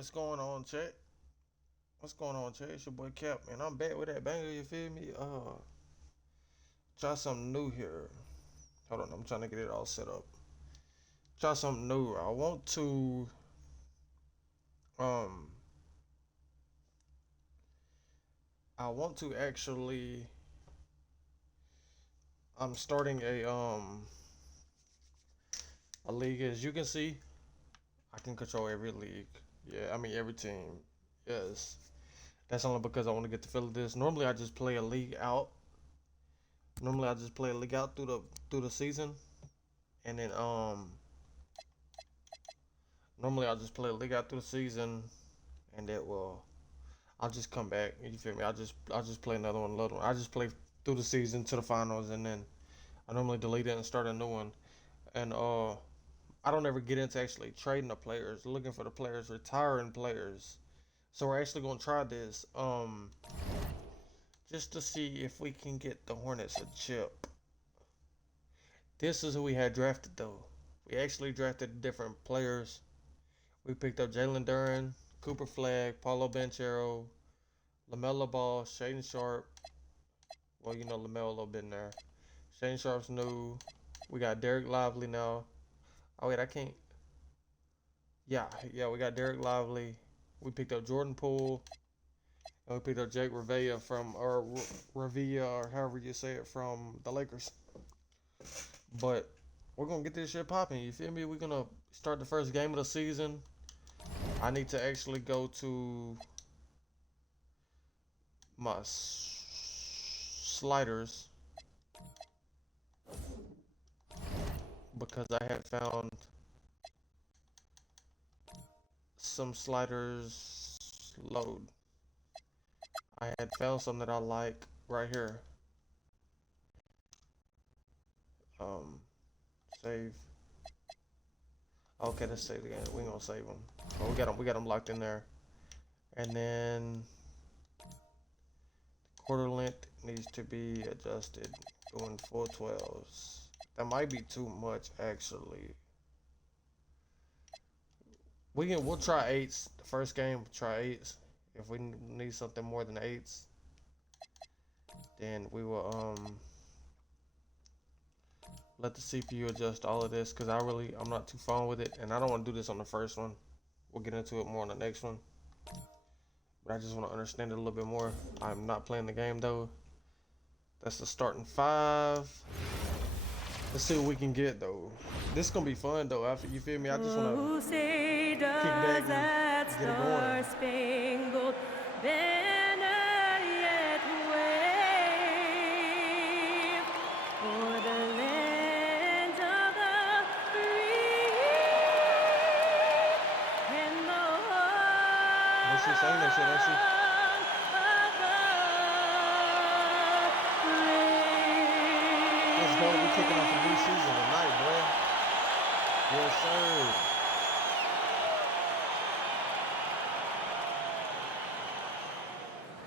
What's going on, Chet? What's going on, Chet? It's your boy Cap, and I'm back with that banger. You feel me? Try something new here. Hold on, I'm trying to get it all set up. Try something new. Um, I want to actually. I'm starting a league. As you can see, I can control every league. Yeah, I mean every team. Yes, that's only because I want to get the feel of this. Normally, I just play a league out. Normally, I just play a league out through the season, and then normally I just play a league out through the season, and that will I'll just come back. You feel me? I'll just play another one. I just play through the season to the finals, and then I normally delete it and start a new one. And I don't ever get into actually trading the players, looking for the players, retiring players. So we're actually gonna try this, just to see if we can get the Hornets a chip. This is who we had drafted though. We actually drafted different players. We picked up Jalen Duran, Cooper Flag, Paulo Banchero, LaMelo Ball, Shaden Sharp. Well, you know LaMelo been there. Shaden Sharp's new. We got Derek Lively now. Oh wait, I can't. Yeah, we got Derek Lively. We picked up Jordan Poole, and we picked up Jake Revea from, or Revia, or however you say it, from the Lakers. But we're gonna get this shit popping. You feel me? We're gonna start the first game of the season. I need to actually go to my sliders because I had found some sliders load. I had found some that I like right here. Save. Okay, let's save again. We gonna save them. Oh, we got them locked in there. And then quarter length needs to be adjusted. Going full 12s. That might be too much actually. We'll try eights. The first game, we'll try eights. If we need something more than eights, then we will let the CPU adjust all of this because I'm not too fond with it, and I don't want to do this on the first one. We'll get into it more on the next one. But I just want to understand it a little bit more. I'm not playing the game though. That's the starting five. Let's see what we can get though. This is gonna be fun though. You feel me? I just wanna kick back and get it going. Spangled banner yet wave for the land of the free and the heart. What's she saying that shit? Ain't she? Let's go. We kicking off a new season tonight, boy. Yes, sir.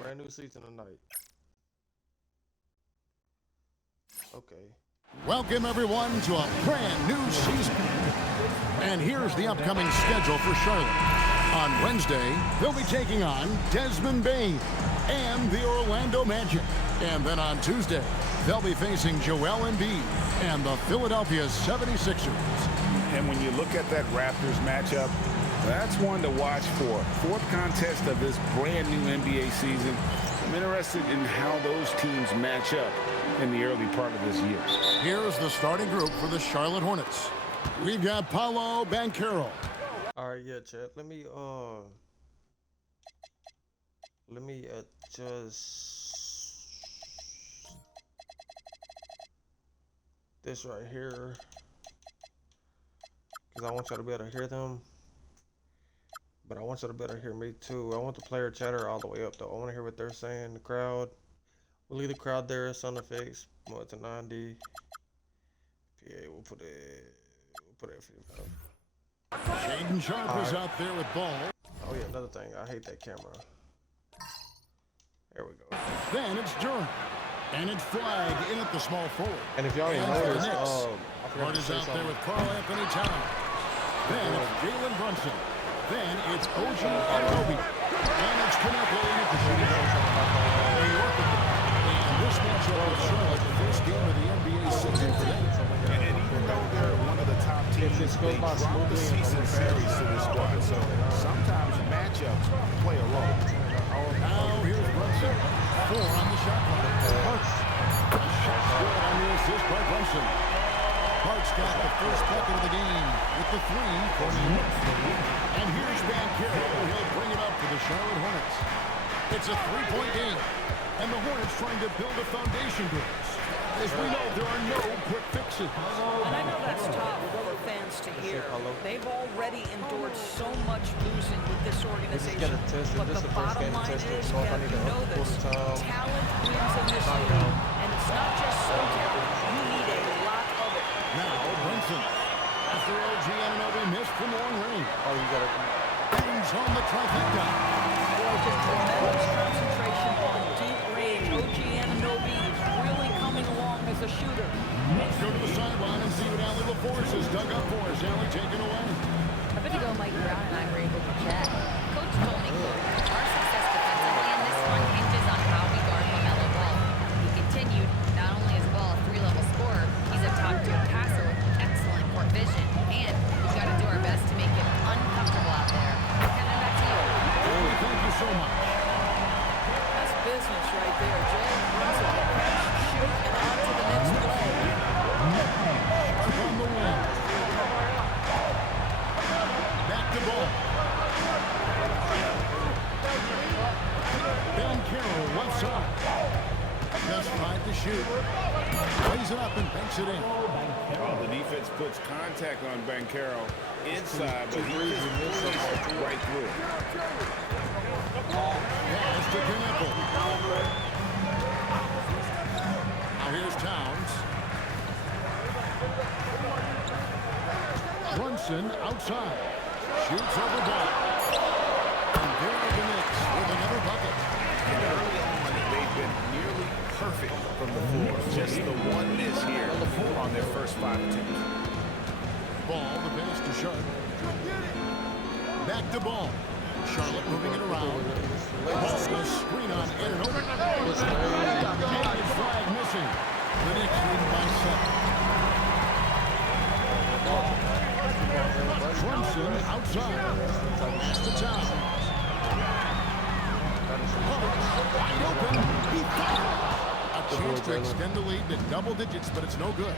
Brand new season tonight. Okay. Welcome everyone to a brand new season. And here's the upcoming schedule for Charlotte. On Wednesday, they'll be taking on Desmond Bain and the Orlando Magic. And then on Tuesday, they'll be facing Joel Embiid and the Philadelphia 76ers. And when you look at that Raptors matchup, that's one to watch for. Fourth contest of this brand new NBA season. I'm interested in how those teams match up in the early part of this year. Here's the starting group for the Charlotte Hornets. We've got Paulo Banchero. All right, yeah, Chad. Let me adjust this right here because I want y'all to be able to hear them, but I want y'all to be able to hear me too. I want the player chatter all the way up though. I want to hear what they're saying. The crowd. We'll leave the crowd there. Sound effects. More to 90. PA. We'll put it at 55. Shaden Sharp is out there with ball. Oh yeah, another thing. I hate that camera. There we go. Then it's Durant. And it's Flag in at the small forward. And if y'all didn't notice, Hart is out there with Karl Anthony Towns. Then it's Jalen Brunson. Then it's OG Anunoby. And it's Knuckle in at the shooting guard. They work with it. And this matchup with Charlotte, the first game of the NBA season for them. And even though they're one of the top teams, they drop the season series to the squad. So sometimes matchups play a role. Now here's Brunson. 4 on the shot clock. Hart's. A shot good on the assist by Brunson. Hart's got the first bucket of the game with the 3 for the Hornets. And here's Banchero. He'll bring it up for the Charlotte Hornets. It's a 3-point game. And the Hornets trying to build a foundation to it. As we know, there are no quick fixes. And I know that's tough for fans to hear. They've already endured so much losing with this organization. But the bottom line is, Kevin, you know this, talent wins in this league. And it's not just some talent. You need a lot of it. Now, Brunson. After OG Anunoby missed from long range. Oh, you got it. Bangs on the trifecta. Boy, just tremendous concentration on deep range. OG Anunoby is really coming along as a shooter. Let's go to the sideline and see what Allie LaForce has dug up for us. Allie, take it away. A bit ago, Mike Brown and I were able to chat. Coach told me, our success defensively in this one hinges on how we guard LaMelo Ball. He continued, not only is Ball a 3-level scorer, he's a top-tier passer with excellent court vision, and we've got to do our best to make him uncomfortable out there. Kevin, back to you. Thank you so much. That's business right there, Jay. That's a catch, shoot, and on to the next play. On the wing. Back to Ball. Banchero left side. Just 5 to shoot. Plays it up and banks it in. Well, the defense puts contact on Banchero inside, but he just pushes right through it. Pass to Knuckle. Now here's Towns. Brunson outside. Shoots over Ball. And there are the Knicks with another bucket. And early on, they've been nearly perfect from the floor. Just the one miss here on their first 5 attempts. Ball, the pass to Sharp. Back to Ball. Charlotte moving it around. Ball, a screen on Anunoby. And flag missing. The Knicks lead by 7. Brunson outside. Pass to Towns. Wide open. He fired. A chance to extend the lead to double digits, but it's no good.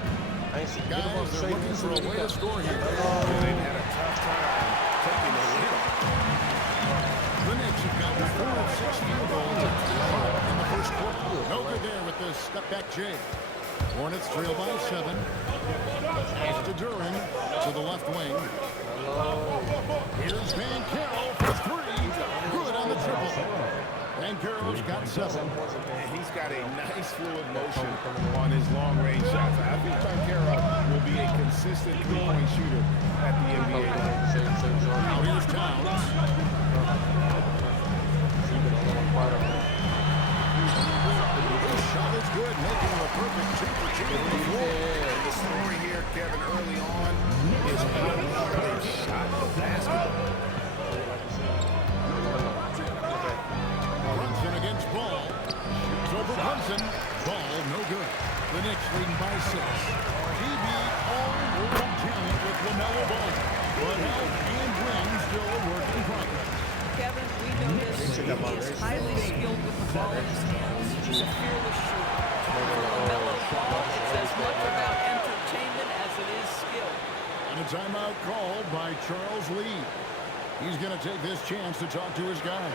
Guys, they're looking for a way to score here. They've had a tough time taking the lead. The Knicks have gotten 4 of 6 field goals in the first quarter. No good there with the step-back J. Hornets trail by 7. Pass to Duran to the left wing. Here's Banchero for 3. Good on the triple. Banchero's got 7. And he's got a nice fluid motion on his long-range shots. I think Banchero will be a consistent 3-point shooter at the NBA level. Now here's Towns. This shot is good, making him a perfect 2 for 2 on the floor. And the story here, Kevin, early on is how well they shot the basketball. Brunson against Ball. Shoots over Brunson. Ball no good. The Knicks leading by 6. He beat all-world talent with LaMelo Ball. But health and win still a work in progress. Kevin, we know this. He is highly skilled with the ball in his hands. He's a fearless shooter. LaMelo Ball is as much about entertainment as it is skill. And a timeout called by Charles Lee. He's going to take this chance to talk to his guy.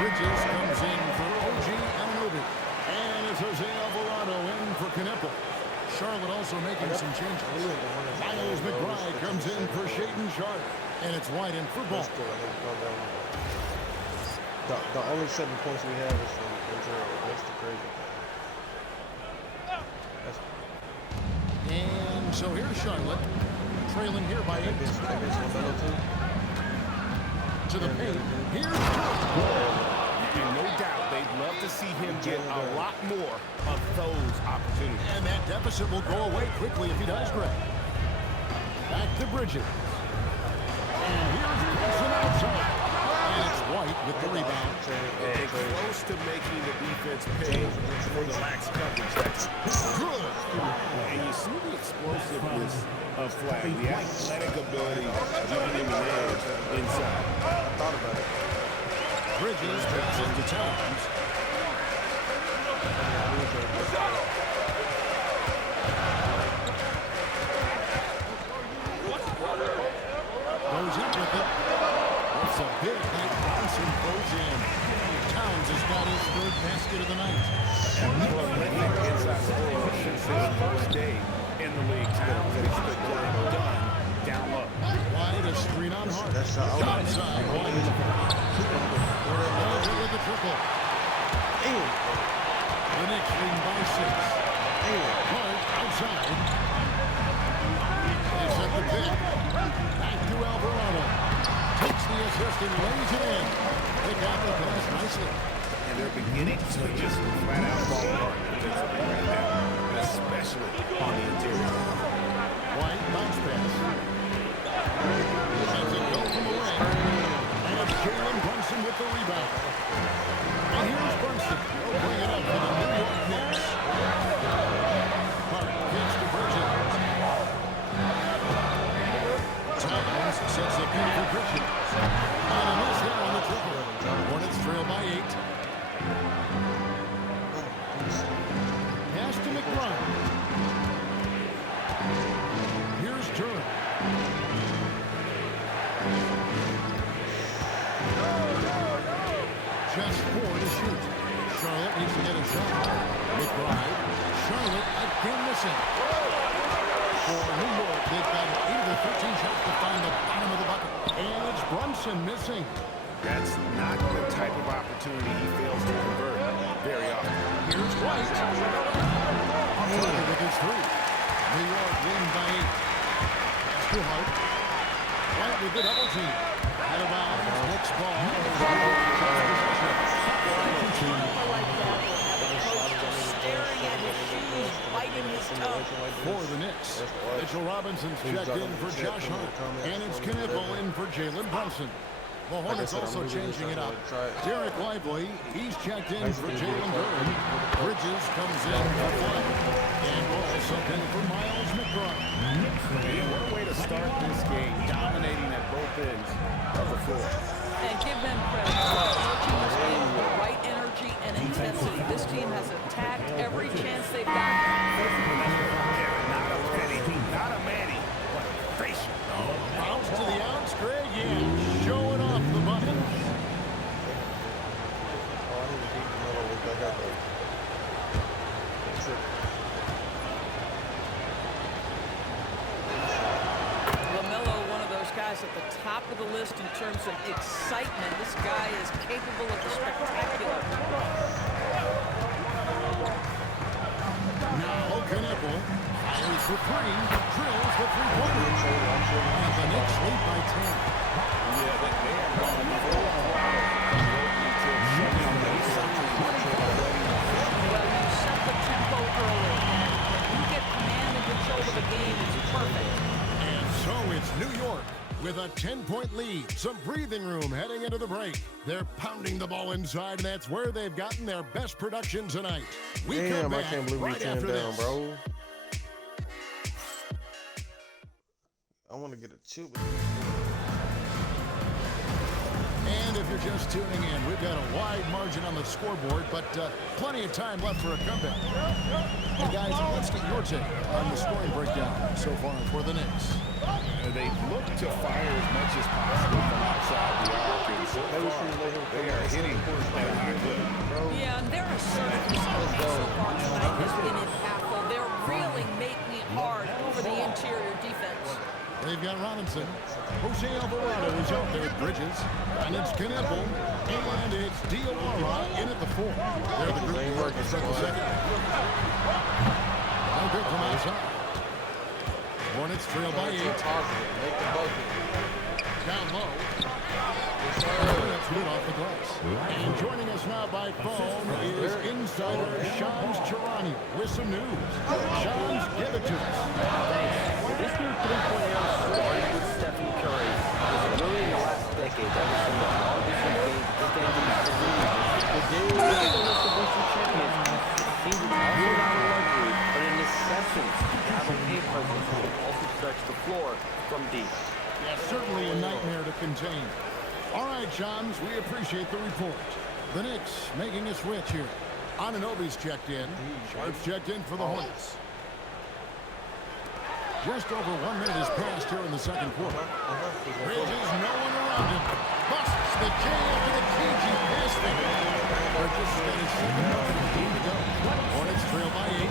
Bridges comes in for OG Anunoby. And it's Jose Alvarado in for Knuckle. Charlotte also making some changes. Miles McBride comes in for Shaedon Sharpe. And it's White in for Ball. The only 7 points we have is from Ventura. That's the crazy thing. And So here's Charlotte, trailing here by 8. To the paint. Here's And no doubt, they'd love to see him get a lot more of those opportunities. And that deficit will go away quickly if he does, Greg. Back to Bridges. And here's Wilson outside. And it's White with the rebound. And close to making the defense pay for the lax coverage. That's good. And you see the explosiveness of Flag, the athletic ability giving him an edge inside. Thought about it. Bridges passes to Towns. Goes in with it. It's a big night. Bronson goes in. Towns has got his third basket of the night. Inside score since his first day in the league. Towns has the job done down low. Wide a screen on Hart. Outside. White. With the triple. The Knicks lead by 6. Hart outside. They set the pick. Back to Alvarado. Takes the assist and lays it in. They got the pass nicely. And they're beginning to just flat out fall apart defensively right now, and especially on the interior. White bounce pass. Lets it go from the wing. And it's Jalen Brunson with the rebound. And here's Brunson. He'll bring it up for the New York Knicks. Hart gets to Bridges. Towns sets the pin for Bridges. And a miss there on the triple. Hornets trail by 8. Pass to McBride. Here's Turner. Just 4 to shoot. Charlotte needs to get a shot. McBride. Charlotte again missing. For New York, they've got 8 of 13 shots to find the bottom of the bucket. And it's Brunson missing. That's not the type of opportunity he fails to convert very often. Here's White. Turner with his 3. New York win by 8. Pass to Hart. White with the double team. Out of bounds. Knicks ball. For the Knicks, Mitchell Robinson's checked in for Josh Hart. And it's Knippel in for Jalen Brunson. The Hornets also changing it up. Derek Lively, he's checked in for Jalen Durham. Bridges comes in for White. And also in for Miles McBride. What a way to start this game, dominating at both ends of the floor. And give them credit for approaching this game with the right energy and intensity. This team has attacked every chance they've gotten. Not a penny, not a Manny, but a facial. Bounce to the outs, Greg, yeah, showing off the buttons. LaMelo, one of those guys at the top of the list in terms of excitement. This guy is capable of the spectacular. Now Knippel fires for 3, drills for 3-pointers. And the Knicks lead by 10. Yeah, they have gone full throttle from working to shutting those Well, you set the tempo early, and when you get command and control of the game, it's perfect. And so it's New York with a 10-point lead. Some breathing room heading into the break. They're pounding the ball inside, and that's where they've gotten their best production tonight. We come Damn, I back can't believe we right 10 after down, this. bro. I want to get a chip. And if you're just tuning in, we've got a wide margin on the scoreboard, but plenty of time left for a comeback. Hey guys, let's get your take on the scoring breakdown so far for the Knicks. They've looked to fire as much as possible from outside the arc, and so far they are hitting at a high clip. Yeah, and their assertiveness on the pace so far tonight has been impactful. They're really making it hard for the interior defense. They've got Robinson. Jose Alvarado is out there at Bridges. And it's Knippel. And it's Diawara in at the 4. They're the group work. It's the second. No good from outside. Hornets trail by 8. Positive. Make the bucket. Down low. Yes, That's good off the glass. And joining us now by phone is insider Shams Charania with some news. Shams, give it to us. This new three-point era started with Stephen Curry. It's really in the last decade that we've seen the longest games this end of his career. The game is the list of recent champions. It seems it's also not a luxury, but a necessity to have a paint presence who can also stretch the floor from deep. Yeah, certainly a nightmare to contain. All right, Shams, we appreciate the report. The Knicks making a switch here. Anunoby's checked in. Sharp's checked in for the Hornets. Just over 1 minute has passed here in the second quarter. Bridges, no one around him. Busts the J after the cagey pass fake. Bridges has got his second bucket of the game to go. Hornets trail by 8.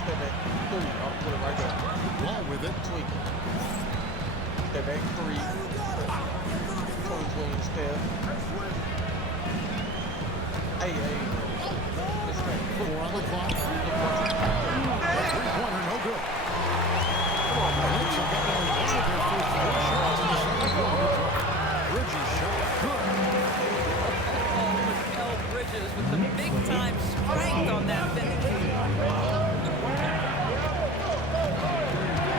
Step back 3. I'll put it right there. Ball with it. Tweak. Step back 3. Between step. Hey. Let's go. 4 on the clock. Three-pointer, no good. The Knicks have got only one of their first 4 shots in the second quarter. Bridges shot good. Mikal Bridges with the big-time strength on that finish.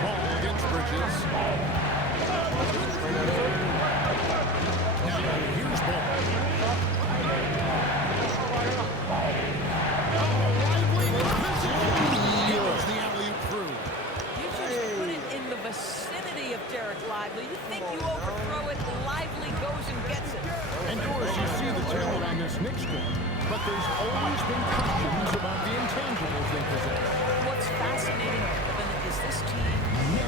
Ball against Bridges. Now here's Ball. Lively in position. He was the alley-oop through. You just put it in the vicinity of Derek Lively. You think you overthrow it, Lively goes and gets it. And Doris, you see the talent on this Knicks squad, but there's always been questions about the intangibles they possess. What's fascinating, Kevin, is this team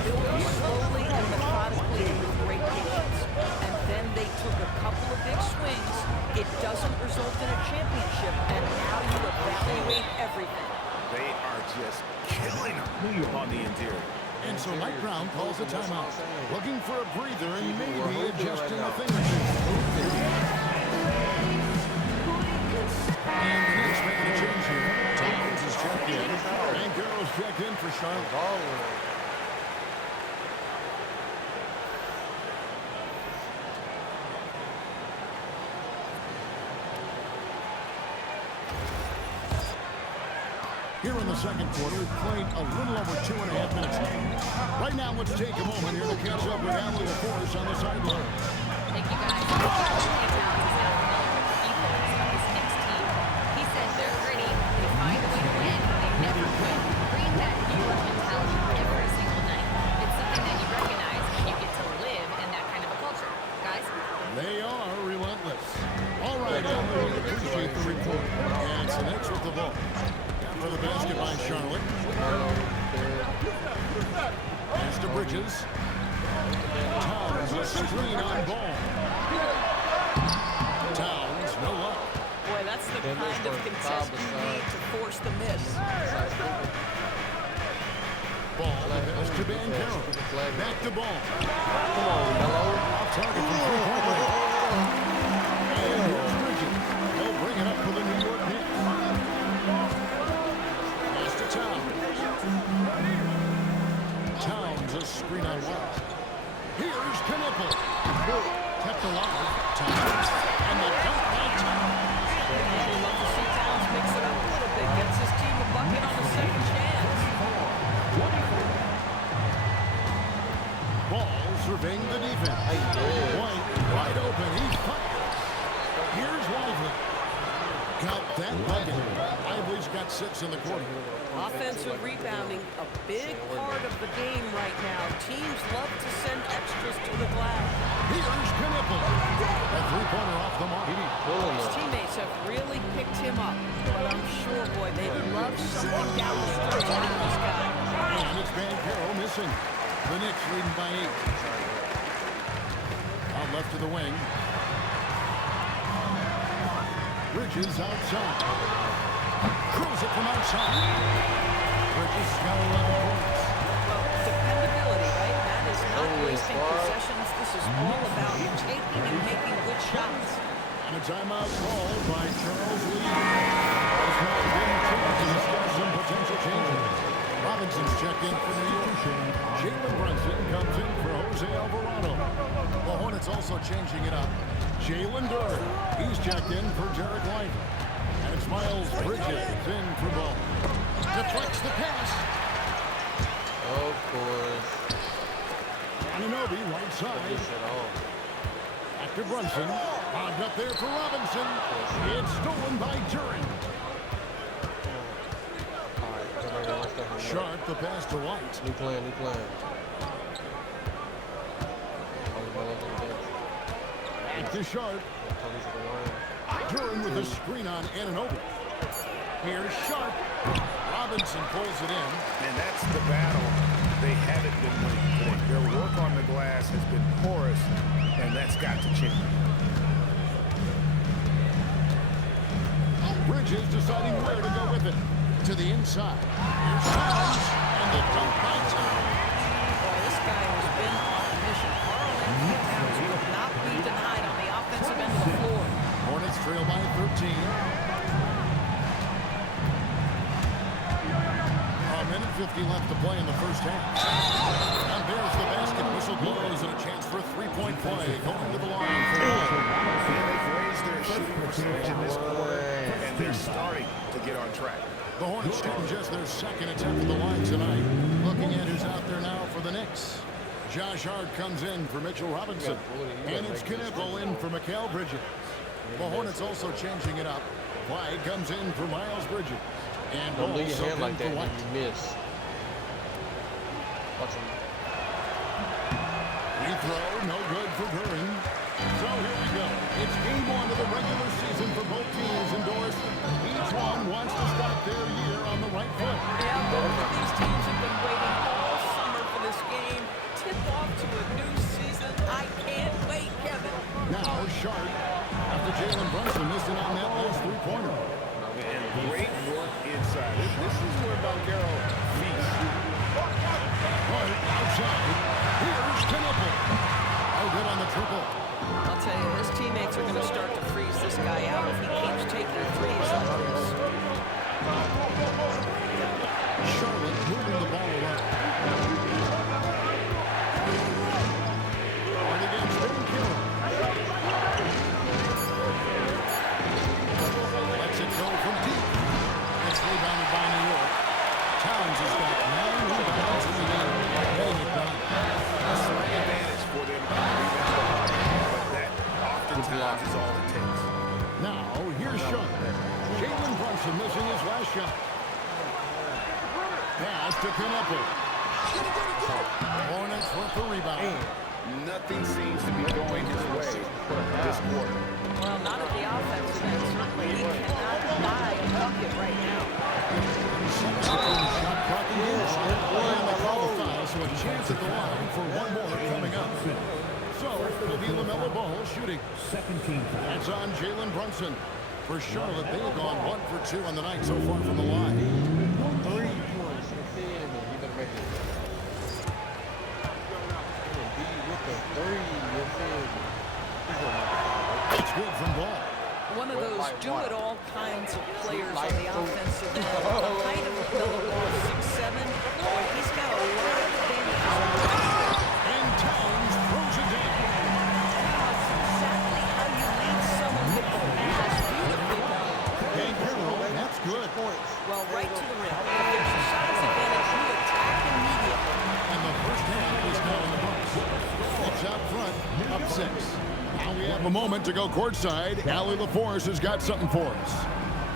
built slowly and methodically with great patience. And then they took a couple of big swings. It doesn't result in a championship, and now you evaluate everything. They are just killing them on the interior. And so Mike Brown calls a timeout, looking for a breather and maybe adjusting a thing or two. And the Knicks making a change here. Towns is checked in. And Garrow's checked in for Charlotte. Here in the second quarter, we've played a little over 2.5 minutes now. Right now, let's take a moment here to catch up with Allie LaForce on the sideline. Thank you, guys. Towns is not familiar with the ethos of this Knicks team. He said they're gritty, they find a way to win, they never quit. Bring that New York mentality every single night. It's something that you recognize when you get to live in that kind of a culture. Guys? They are relentless. All right, Allie, we appreciate the report. And it's the Knicks with the ball. For the basket by Charlotte. Pass to Bridges. Towns a screen on Ball. Towns, no luck. Boy, that's the kind of contest you need to force the miss. Ball pass to Bancaro. Back to Ball. Come on, Melo. Off target from three-point range. And here's Bridges. They'll bring it up for the New York Knicks. Towns a screen on one. Here's Knipple. Kept alive. Towns. And the dunk by Towns. I'd love to see Towns mix it up a little bit. Gets his team a bucket on the second chance. Ball surveying the defense. White wide open. He fires. Here's Lively. Got that bucket. Lively's got 6 in the quarter. Offensive rebounding, a big part of the game right now. Teams love to send extras to the glass. Here's Knipple. A three-pointer off the mark. His teammates have really picked him up, but I'm sure, boy, they'd love something down the stretch out of this guy. And it's Bancaro missing. The Knicks leading by 8. Out left to the wing. Bridges outside. Curls it from outside. Bridges got 11 points. Well, dependability, right? That is not wasting possessions. This is all about taking and making good shots. And a timeout called by Charles Lee. Has now been called to discuss some potential changes. Robinson's checked in for New York. Jalen Brunson comes in for Jose Alvarado. The Hornets also changing it up. Jalen Durant, he's checked in for Derek White. And it's Miles Bridges in for Ball. Deflects the pass. Of course. Anunoby, right side. After Brunson. Hogged up there for Robinson. It's stolen by Durant. Sharp, the pass to White. New plan. To Sharp. Durant with a screen on Anunoby. Here's Sharp. Robinson pulls it in. And that's the battle they haven't been winning today. Their work on the glass has been porous, and that's got to change. Bridges deciding where to go with it. To the inside. Here's Towns. And the dunk by Towns. Boy, this guy has been on a mission. Karl-Anthony Towns will not be denied on the offensive end of the floor. Hornets trail by 13. A minute 50 left to play in the first half. And there's the basket. Whistle blows and a chance for a three-point play. Going to the line for one. They've raised their shooting percentage in this quarter, and they're starting to get on track. The Hornets shooting just their second attempt at the line tonight. Looking at who's out there now for the Knicks. Josh Hart comes in for Mitchell Robinson. And it's Knippel in for Mikal Bridges. The Hornets also changing it up. White comes in for Miles Bridges. And Don't leave your also hand like in for that White. when you miss. Watch him. Free throw, no good for Durant. So here we go. It's game one of the regular season for both teams indoors. Each one wants to start their year on the right foot. Yeah, both of these teams have been waiting all summer for this game. Tip off to a new season. I can't wait, Kevin. Now Sharp, after Jalen Brunson missing on that last three-pointer. And great work inside. This is where Banchero feasts. Hart outside. Here's Knippel. Oh, good on the triple. I'll tell you, his teammates are going to start to freeze this guy out if he keeps taking threes like this. Charlotte moving the ball around. And against Banchero. Lets it go from deep. It's rebounded by New York. Towns has got 9 rebounds in the game. Getting it done. A slight advantage for them on the rebound, but that oftentimes is all it takes. Now, here's Sharp. Jalen Brunson missing his last shot. Pass to Knippel. Hornets with the rebound. Nothing seems to be going his way this quarter. Well, not at the offensive end. Certainly, he cannot buy a bucket right now. Shot clock again. And they call the foul, so a chance at the line for one more coming up. So, it'll be LaMelo Ball shooting. That's on Jalen Brunson. For Charlotte, they have gone 1 for 2 on the night so far from the line. 3 points. You better make it. With the 3, you feel me? It's good from Ball. One of those do-it-all kinds of players on the offensive end. The height of LaMelo Ball is 6'7". Boy, he's got a lot of advantages. And Towns throws it down. That's exactly how you lead someone with the pass. Beautifully done. Banchero, that's good. Well, right to the rim. If there's a size advantage, you attack immediately. And the first half is now in the books. It's out front, up 6. Now we have a moment to go courtside. Allie LaForce has got something for us.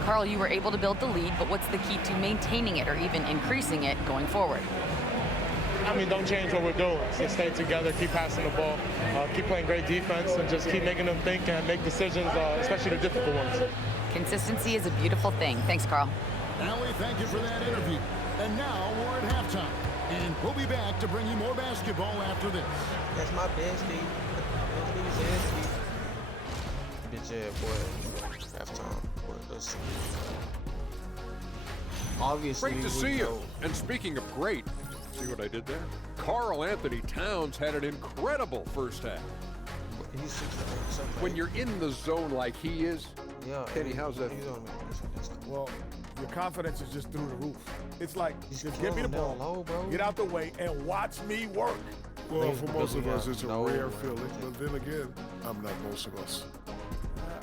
Carl, you were able to build the lead, but what's the key to maintaining it or even increasing it going forward? I mean, don't change what we're doing. Just stay together, keep passing the ball, keep playing great defense, and just keep making them think and make decisions, especially the difficult ones. Consistency is a beautiful thing. Thanks, Carl. Allie, thank you for that interview. And now we're at halftime. And we'll be back to bring you more basketball after this. That's my bestie. Bitch ass boy. Halftime. Let's see. Obviously, Great to see you. And speaking of great, see what I did there? Karl-Anthony Towns had an incredible first half. He's 6'8". When you're in the zone like he is, Yeah. Kenny, how's that? Well, your confidence is just through the roof. It's like, He's just give me the ball, low, bro. get out the way, and watch me work. Well, for most of us, got it's a no rare range. feeling. But then again, I'm not most of us.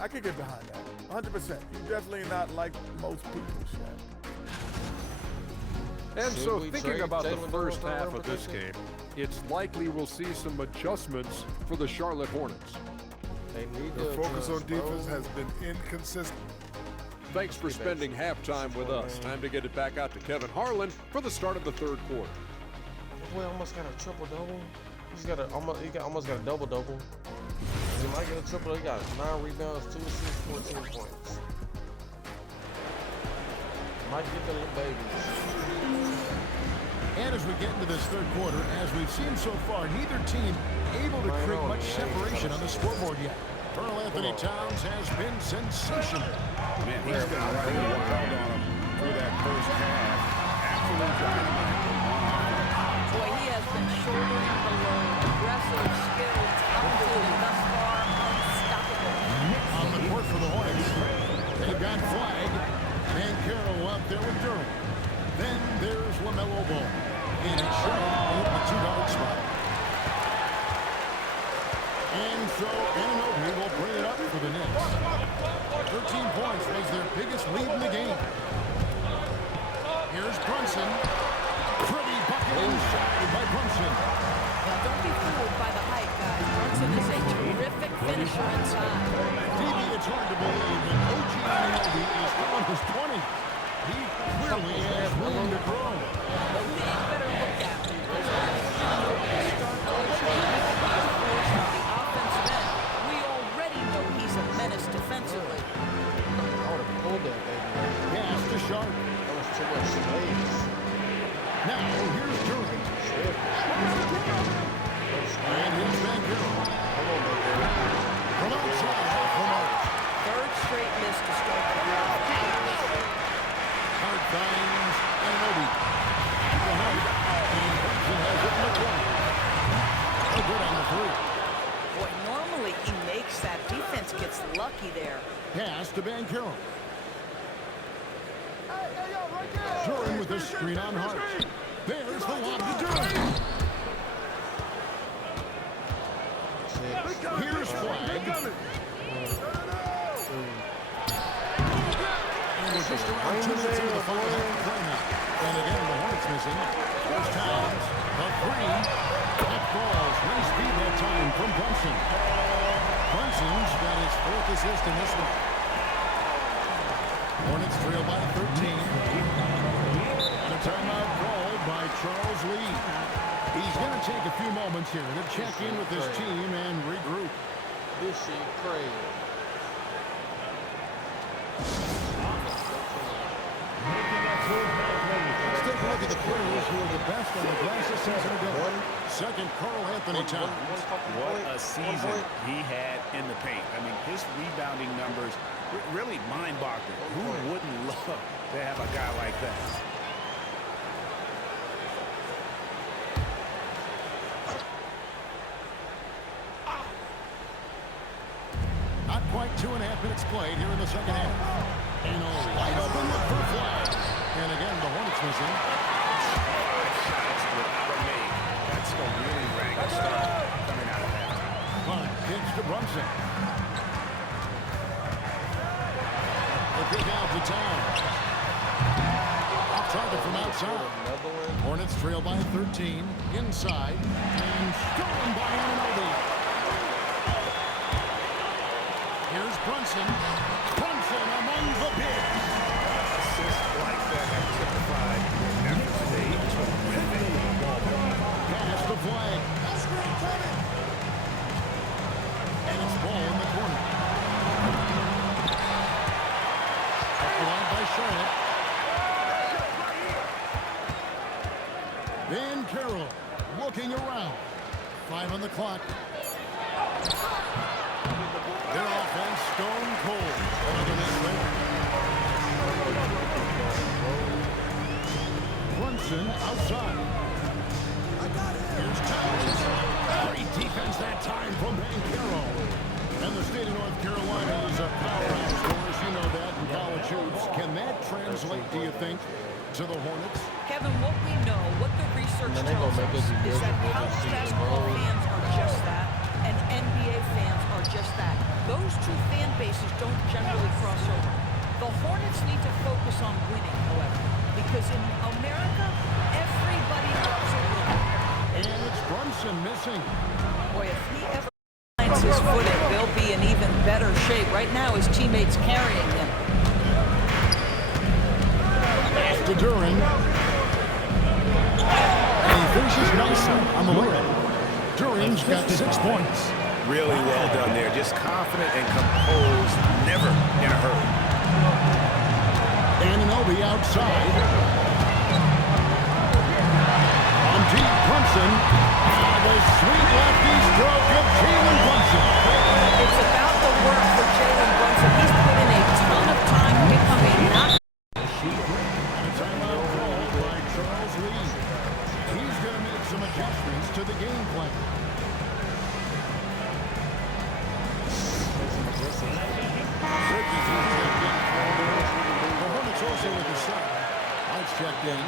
I could get behind that. 100%. You're definitely not like most people, Shaq. And Should so we thinking trade about the Jalen first Brown for half of this protection? game, it's likely we'll see some adjustments for the Charlotte Hornets. They need The to focus on adjust, bro. defense has been inconsistent. Thanks for spending halftime with us. Time to get it back out to Kevin Harlan for the start of the third quarter. This boy almost got a triple double. He almost got a double double. He might get a triple. He got 9 rebounds, 2 assists, 14 points. Might get the little babies. And as we get into this third quarter, as we've seen so far, neither team able to create much separation on the scoreboard yet. Karl Anthony Towns has been sensational. Man, he's been really wild on him through that first half. Absolute dynamite. Boy, he has been shouldering the load. Aggressive, skilled, talented, and thus far unstoppable. On the court for the Hornets. They've got Flag and Carroll out there with Durham. Then there's LaMelo Ball. And he's showing over the 2-guard spot. And so Anunoby will bring it up for the Knicks. 13 points was their biggest lead in the game. Here's Brunson. Pretty bucket inside by Brunson. Now, don't be fooled by the height, guys. Brunson is a terrific finisher inside. TV, it's hard to believe that OG Anunoby is on his 20s. He clearly has room to grow. The league better look at him. There's only one start force on the offensive end. We already know he's a menace defensively. I would have pulled that baby. Pass to Sharp. That was too much space. Now, here's Durham. And here's Van Carroll. Come on, baby. From outside, from out. Third straight miss to start the year. Hard finds Anunoby. Behind. And Brunson has it in the corner. Oh, good on the three. Boy, normally he makes that. Defense gets lucky there. Pass to Van Carroll. Durham with a screen on Hart. There's the lob to Durham. Here's Flag. And we're just around 2 minutes into the final timeout. And again, the Hornets missing. There's Towns. A three. That falls. Nice speed that time from Brunson. Brunson's got his 4th assist in this one. Hornets trail by 13. And a timeout called by Charles Lee. He's going to take a few moments here to check in with his team and regroup. This shit crazy. Let's take a look at the players who are the best on the glass this season ago. Second, Karl Anthony Towns. What a season he had in the paint. I mean, his rebounding numbers really mind-boggling. Who wouldn't love to have a guy like that? Not quite 2.5 minutes played here in the second half. And a wide open look for Flag. And again, the Hornets missing. 5 shots without a make. That's a really ragged start coming out of that. Punt, pitch to Brunson. The kick out to Towns. Off target from outside. Hornets trail by 13. Inside. And stolen by Anunoby. Here's Brunson. Brunson among the bigs. Assists like that have typified efforts today. He took everything on the ball. Pass the Flag. And it's ball in the corner. Allowed by Charlotte. Van Carroll looking around. 5 on the clock. Their offense stone cold. Brunson outside. Here's Towns. Great defense that time from Van Carroll. And the state of North Carolina is a powerhouse scorer is that college basketball fans are just that, and NBA fans are just that. Those two fan bases don't generally cross over. The Hornets need to focus on winning, however, because in America, everybody loves a winner. And it's Brunson missing. Boy, if he ever finds his footing, they'll be in even better shape. Right now, his teammates carrying him. Pass to Duran. And he finishes nicely on the layup. Duran's got 6 points. Really well done there. Just confident and composed, never in a hurry. Anunoby outside. On deep, Brunson. The sweet lefty stroke of Jalen Brunson. It's about the work for Jalen Brunson. He's put in a ton of time becoming not. A timeout called by Charles Lee. He's going to make some adjustments to the game plan. The Hornets also with the sub. Lights checked in.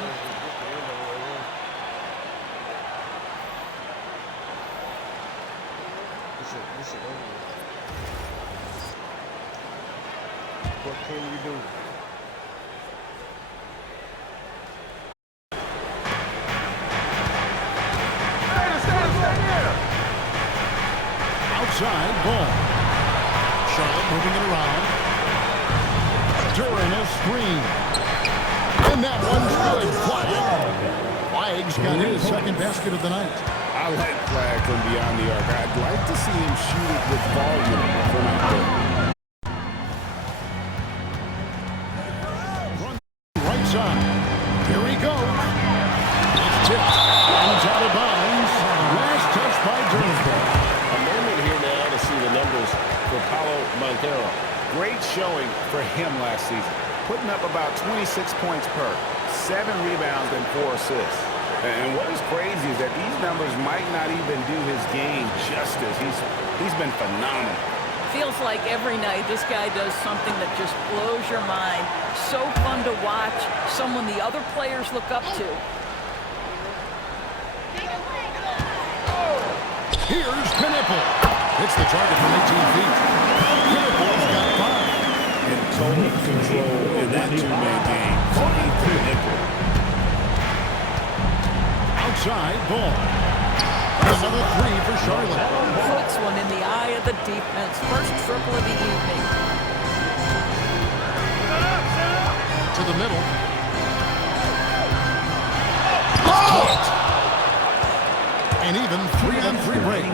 What can you do? Outside, ball. Charlotte moving it around. Duran a screen. And that one's good. Flag's got his second basket of the night. I like Flag from beyond the arc. I'd like to see him shoot it with volume from out there. Right side. Here he goes. It's tipped. And it's out of bounds. Last touch by Duran. A moment here now to see the numbers for Paulo Banchero. Great showing for him last season. Putting up about 26 points per, 7 rebounds and 4 assists. And what is crazy is that these numbers might not even do his game justice. He's been phenomenal. Feels like every night this guy does something that just blows your mind. So fun to watch. Someone the other players look up to. Here's Knipple. Hits the target from 18 feet. Knipple's got 5. In total control in that two-man game. Knipple. Outside, ball. Another 3 for Charlotte. Puts one in the eye of the defense. First triple of the evening. To the middle. And even 3-on-3 break.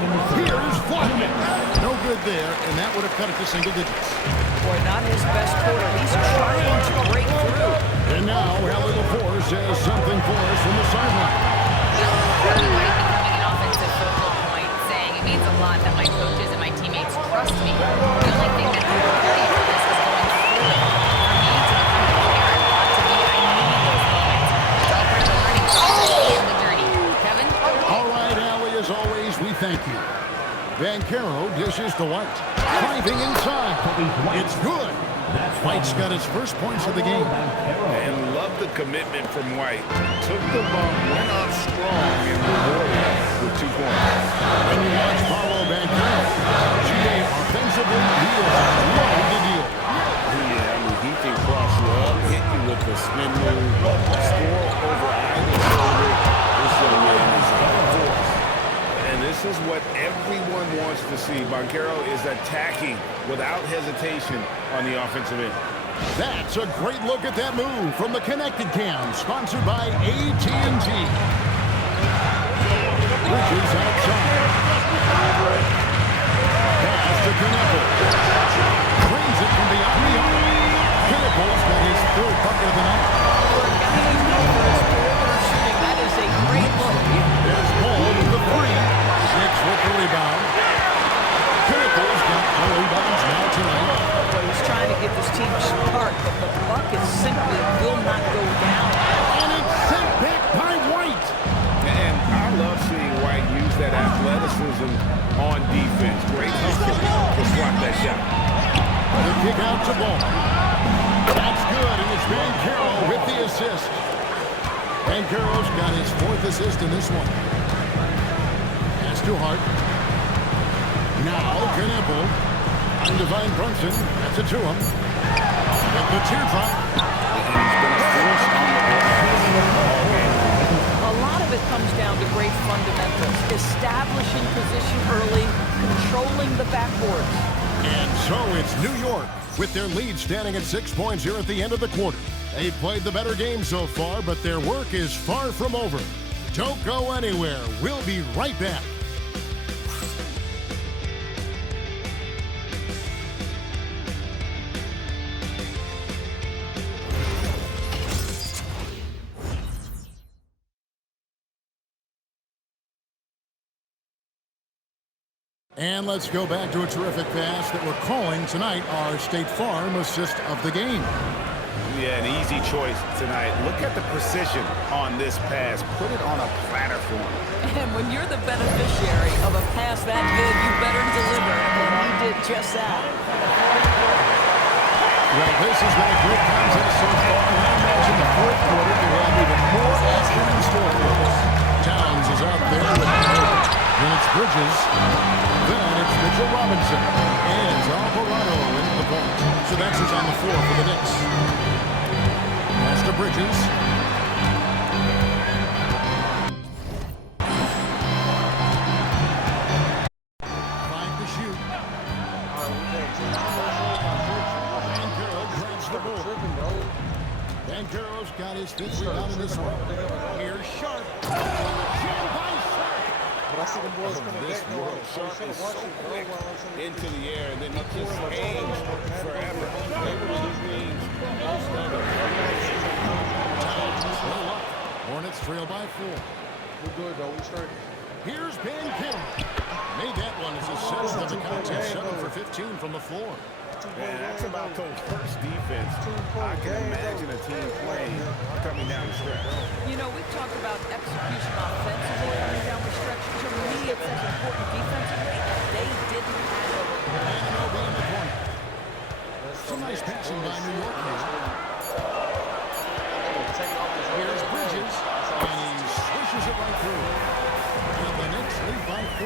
Here's Flagman. No good there, and that would have cut it to single digits. Boy, not his best quarter. He's trying to break through. And now, Allie LaForce says something for us from the sideline. Really like becoming an offensive focal point, saying it means a lot that my coaches and my teammates trust me. The only thing that can prepare you for this is going through it. For me to become the player I want to be, I need those moments. It's all part of the learning process and the journey. Kevin? All right, Allie, as always, we thank you. Banchero dishes to White. Driving inside. It's good. White's got his first points of the game. And love the commitment from White. Took the bump, went on strong, and rewarded with 2 points. When you watch Paulo Banchero, GA offensively, he is love the deal. Yeah, I mean, he can cross you up, hit you with the spin move, score over either shoulder. This young man is a force. And this is what everyone wants to see. Banchero is attacking without hesitation on the offensive end. That's a great look at that move from the Connected Cam, sponsored by AT&T. Bridges outside. Pass to Knipple. Trains it from beyond the arc. Knipple's got his 3rd bucket of the night. That is a great look. There's Ball with the 3. 6 with the rebound. Knipple's got 4 rebounds now tonight. Well, he's trying to get this team spark, but the bucket simply will not go down. And it's sent back by White. And I love seeing White use that athleticism on defense. Great hustle to swat that shot. The kick out to Ball. That's good, and it's Banchero with the assist. Banchero's got his 4th assist in this one. It's too hard. Now, Knippel. On Divine Brunson. That's it to him. And the teardrop. A lot of it comes down to great fundamentals. Establishing position early, controlling the backboards. And so it's New York with their lead standing at 6 points here at the end of the quarter. They've played the better game so far, but their work is far from over. Don't go anywhere. We'll be right back. And let's go back to a terrific pass that we're calling tonight our State Farm assist of the game. Yeah, an easy choice tonight. Look at the precision on this pass. Put it on a platter for him. And when you're the beneficiary of a pass that good, you better deliver. And he did just that. Well, this has been a great contest so far. And I imagine the fourth quarter will have even more action in store for us. Towns is out there with the then it's Bridges. Then it's Mitchell Robinson. And it's Alvarado into the point. So that's who's on the floor for the Knicks. Pass to Bridges. 5 to shoot. Banchero grabs the ball. Banchero's got his 5th rebound in this one. Here's Sharp. But I see them boys coming back now. Sharp is so quick into the air, and then he just hangs forever. Hornets trail by 4. We're good, though. We started. Here's Banchero. Made that one as his 7th of the contest, 7 for 15 from the floor. Man, that's about Coach Hurst's defense. I can imagine a team playing coming down the stretch. You know, we've talked about execution offensively coming down the stretch. To me, it's as important defensively, and they didn't have it. And OB in the corner. Some nice passing by New York here. Here's Bridges, and he swishes it right through. And the Knicks lead by 4.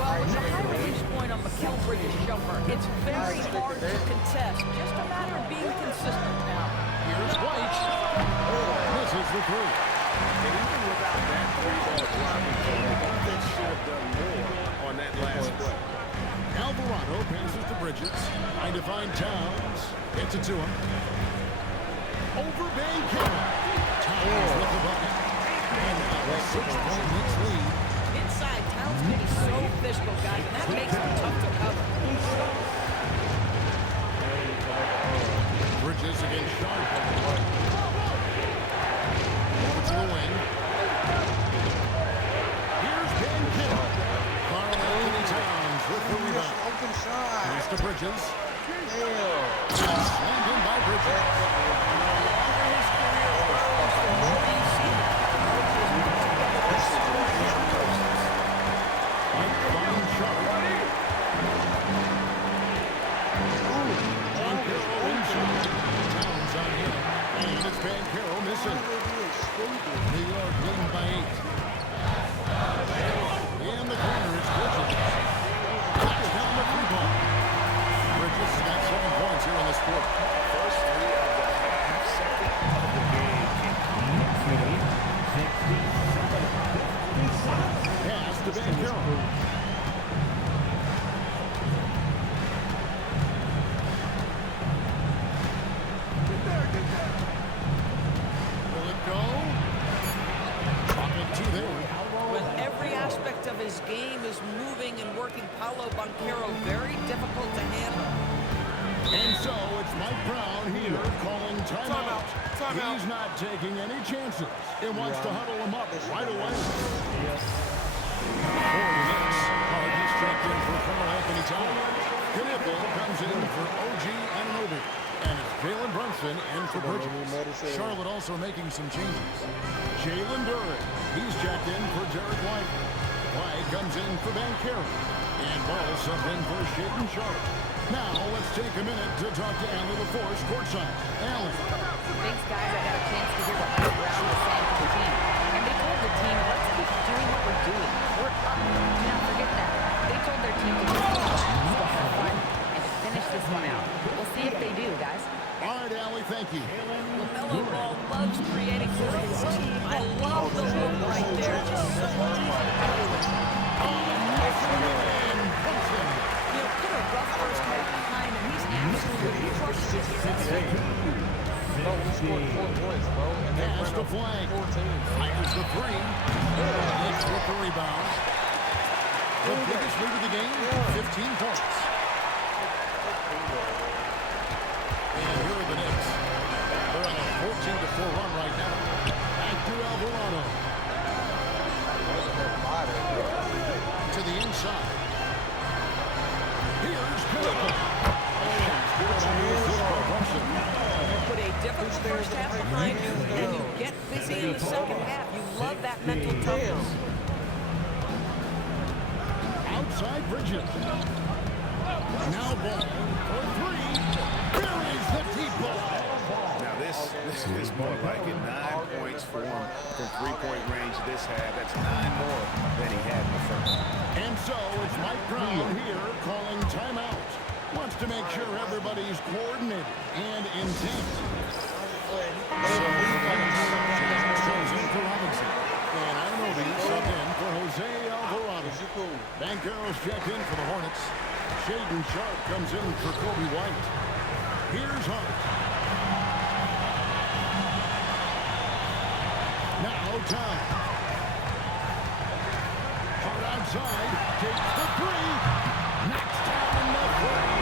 Well, with the high-range point on Mikal Bridges' jumper, it's very hard to contest. Just a matter of being consistent now. Here's White. Misses the 3. And even without that 3-ball driving, they should have done more on that last play. Alvarado passes to Bridges. Trying to find Towns. Gets it to him. Over Banchero. Towns with the bucket. And now a 6-point Knicks lead. Inside, Towns can be so physical, guys, and that makes him tough to cover. Bridges against Sharp. Over to the wing. Here's Banchero. Karl-Anthony Towns with the rebound. Pass to Bridges. And slammed in by Bridges. Banchero missing. New York leading by 8. In the corner, it's Bridges. Knocks down the 3-ball. Bridges got 7 points here in this quarter. First 3 of the half second of the game. Pass to Banchero. His game is moving and working Paolo Banchero very difficult to handle. And so it's Mike Brown here calling timeout. He's not taking any chances. He wants to huddle him up right away. For the Knicks, Hardy's checked in for Karl-Anthony Towns. Knippel comes in for OG Anunoby. And it's Jalen Brunson in for Bridges. Charlotte also making some changes. Jalen Duren, he's checked in for Derek White. White comes in for Banchero. And Ball subbed in for Shaedon Sharp. Now let's take a minute to talk to Allen LaForce courtside. Allen. Thanks, guys. I got a chance to hear what Mike Brown was saying to the team. And they told the team, let's keep doing what we're doing. We're up. Do not forget that. They told their team to just relax, to have fun, and to finish this one out. We'll see if they do, guys. All right, Allie, thank you. LaMelo Ball loves creating for his team. I love the look right there. Just so easy to do it. You know, put a rough first half behind him. He's absolutely crushed it here. Bro, we scored 4 points, bro. And then Pass to Flag. Fires the three. Hits with the rebound. The biggest lead of the game, 15 points. And here are the Knicks. They're on a 14-4 run right now. Back to Alvarado. To the inside. Here's Miracle. Put a difficult first half behind you, and you get busy in the second half. You love that mental toughness. Outside Bridges. Now ball for three. Buries the deep ball. Now this is more like it. 9 points for him from three-point range this half. That's 9 more than he had in the first. And so it's Mike Brown here calling timeout. Wants to make sure everybody's coordinated and intent. Goes in for Robinson. And Anunoby subbed in for Jose Alvarado. Bankero's checked in for the Hornets. Shaden Sharp comes in for Kobe White. Here's Hart. Now time. Hart outside. Takes the three. Knocks down the three.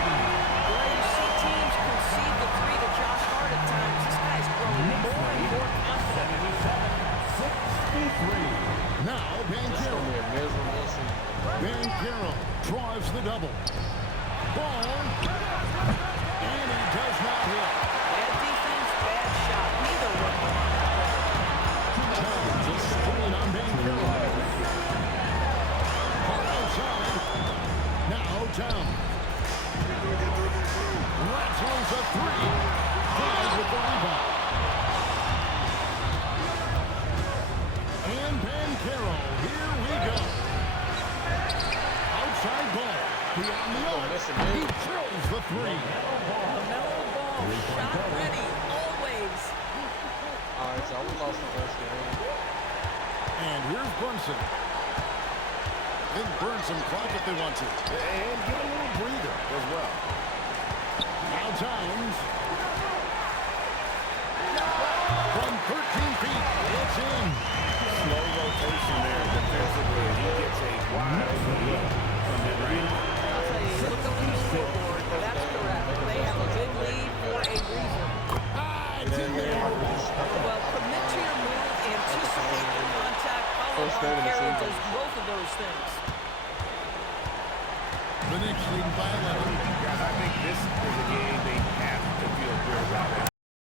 Well, you see teams concede the three to Josh Hart at times. This guy's growing more and more confident. 63. Now Banchero. Banchero draws the double. Ball. And he does not hit. Bad defense, bad shot. Neither one. Just screen on Banchero. Hart outside. Now down. Rattles a three. Five with the rebound. And Banchero. Here we go. Outside ball. Beyond the arc. He drills the three. LaMelo Ball, shot ready, always. All right, so we lost the first game. And here's Brunson. They can burn some clock if they want to. And get a little breather as well. Now Towns. From 13 feet, it's in. Slow rotation there defensively. He gets a wide open look from mid-range. I'll tell you, look up the scoreboard. That's correct. They have a big lead for a reason. Well, commit to your move, anticipate the contact. Paolo Banchero does both of those things. The Knicks leading by 11. Guys, I think this is a game they have to feel good about.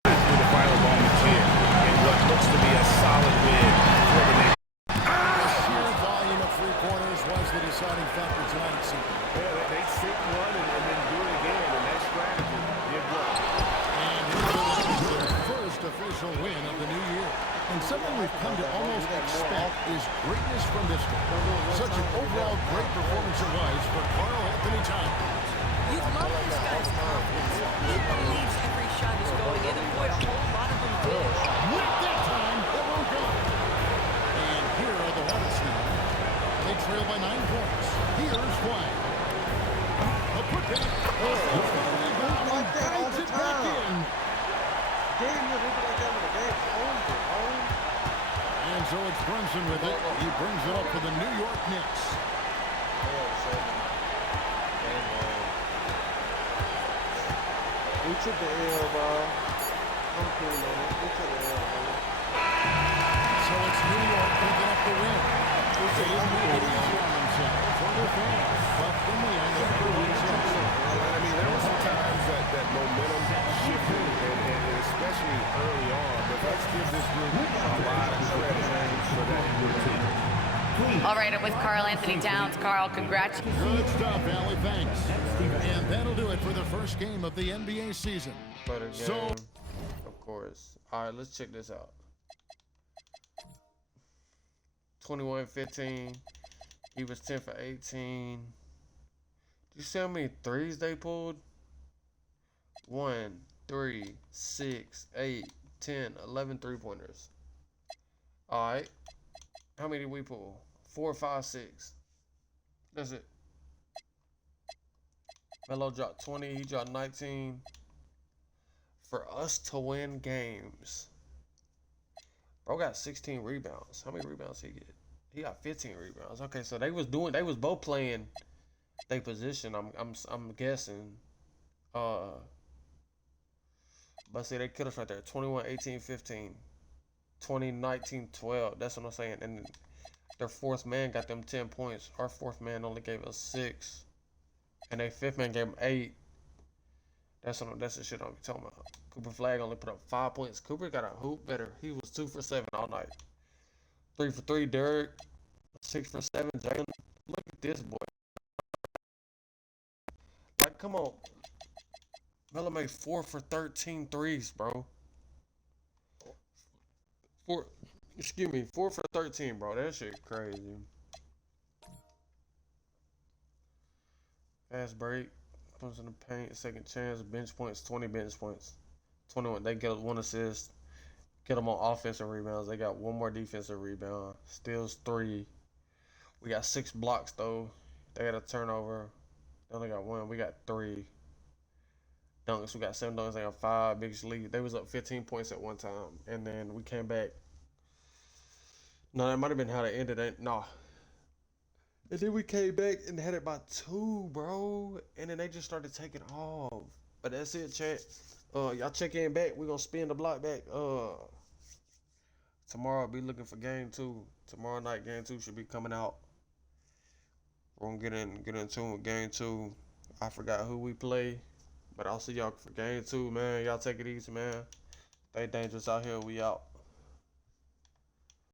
Through the final moments here, and what looks to be a solid win for the Knicks. The sheer volume of three-pointers was the deciding factor tonight, it seemed. Yeah, they sit one and then do it again, and that strategy did work. And here's their first official win of the new year. And something we've come to almost expect is greatness from this one. Such an overall great performance it was for Karl Anthony Towns. You love this guy's confidence. He believes every shot is going in, and boy, a whole lot of them did. Not that time, it won't go. And here are the Hornets now. They trail by 9 points. Here's White. A putback. Guides it back in. And so it's Brunson with it. He brings it up for the New York Knicks. We took the L, bro. I'm cool on it. We took the L, bro. So it's New York picking up the win. They didn't make it easy on themselves for their fans. But in the end, they put it I mean, there were some times that momentum shifted, and especially early on. But let's give this group a lot of credit for that routine. All right, I'm with Karl Anthony Towns. Karl, congrats. Good stuff, Allie. Thanks. And that'll do it for the first game of the NBA season. Better game, So, of course. All right, let's check this out. 21-15. He was 10 for 18. Do you see how many threes they pulled? 1, 3, 6, 8, 10, 11 3-pointers. Alright. How many did we pull? 4, 5, 6. That's it. Melo dropped 20. He dropped 19. For us to win games. Bro got 16 rebounds. How many rebounds he get? He got 15 rebounds. Okay, so they was both playing their position. I'm guessing. But see, they killed us right there. 21, 18, 15. 20, 19, 12. That's what I'm saying. And their fourth man got them 10 points. Our fourth man only gave us 6. And their fifth man gave them 8. That's the shit I'm talking about. Cooper Flag only put up 5 points. Cooper got a hoop better. He was 2 for 7 all night. 3 for 3, Derek. 6 for 7, Jalen. Look at this boy. Like, come on. Melo made 4 for 13 threes, bro. 4 for 13, bro. That shit crazy. Fast break. Comes in the paint. Second chance. Bench points. 20 bench points. 21. They get 1 assist. Get them on offensive rebounds. They got 1 more defensive rebound. Steals 3. We got 6 blocks though. They got a turnover. They only got 1. We got 3. Dunks. We got 7 dunks. They got 5. Biggest lead. They was up 15 points at one time, and then we came back. No, that might have been how they ended it. No. And then we came back and had it by 2, bro. And then they just started taking off. But that's it, chat. Y'all check in back. We're gonna spin the block back. Tomorrow I'll be looking for game 2. Tomorrow night game 2 should be coming out. We're gonna get in tune with game 2. I forgot who we play. But I'll see y'all for game 2, man. Y'all take it easy, man. Stay dangerous out here. We out.